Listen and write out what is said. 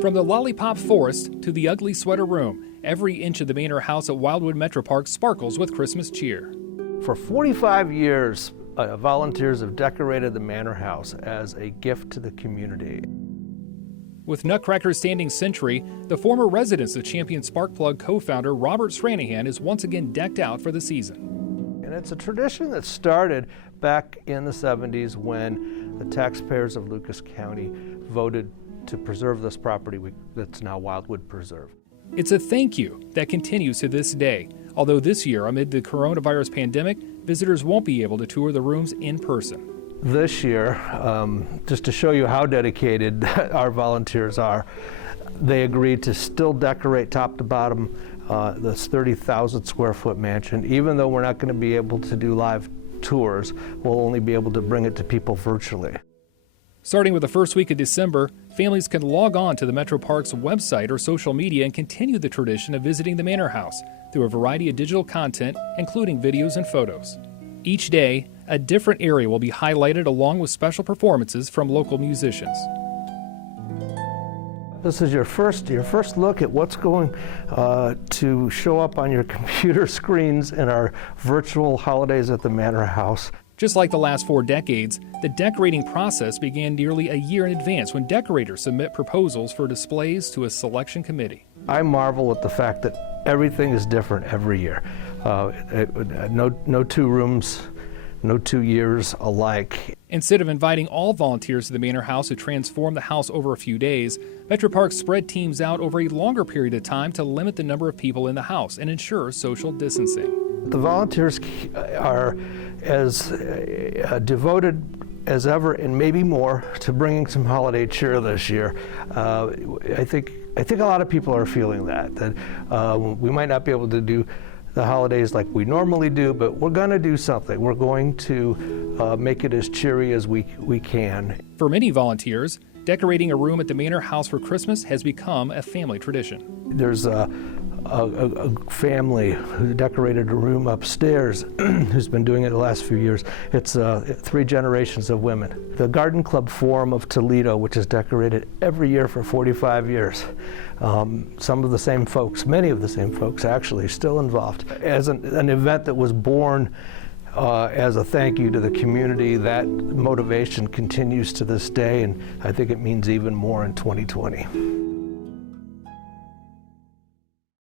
From the lollipop forest to the ugly sweater room, every inch of the Manor house at Wildwood Metro Park sparkles with Christmas cheer. For 45 years, volunteers have decorated the Manor house as a gift to the community. With Nutcracker standing sentry, the former residence of Champion Sparkplug co-founder Robert Stranahan is once again decked out for the season. And it's a tradition that started back in the 70s when the taxpayers of Lucas County voted to preserve this property that's now Wildwood Preserve. It's a thank you that continues to this day, although this year, amid the coronavirus pandemic, visitors won't be able to tour the rooms in person. This year, just to show you how dedicated our volunteers are, they agreed to still decorate top to bottom this 30,000 square foot mansion. Even though we're not going to be able to do live tours, we'll only be able to bring it to people virtually. Starting with the first week of December, families can log on to the Metro Parks website or social media and continue the tradition of visiting the Manor House through a variety of digital content, including videos and photos. Each day, a different area will be highlighted along with special performances from local musicians. This is your first look at what's going to show up on your computer screens in our virtual holidays at the Manor House. Just like the last 4 decades, the decorating process began nearly a year in advance when decorators submit proposals for displays to a selection committee. I marvel at the fact that everything is different every year. No two rooms, no 2 years alike. Instead of inviting all volunteers to the Manor House to transform the house over a few days, Metro Parks spread teams out over a longer period of time to limit the number of people in the house and ensure social distancing. The volunteers are as devoted as ever, and maybe more, to bringing some holiday cheer this year. I think a lot of people are feeling that we might not be able to do the holidays like we normally do, but we're going to do something. We're going to make it as cheery as we can. For many volunteers, decorating a room at the Manor House for Christmas has become a family tradition. There's a family who decorated a room upstairs who's been doing it the last few years. It's 3 generations of women. The Garden Club Forum of Toledo, which is decorated every year for 45 years. Some of the same folks, many of the same folks actually, still involved. As an event that was born as a thank you to the community, that motivation continues to this day, and I think it means even more in 2020.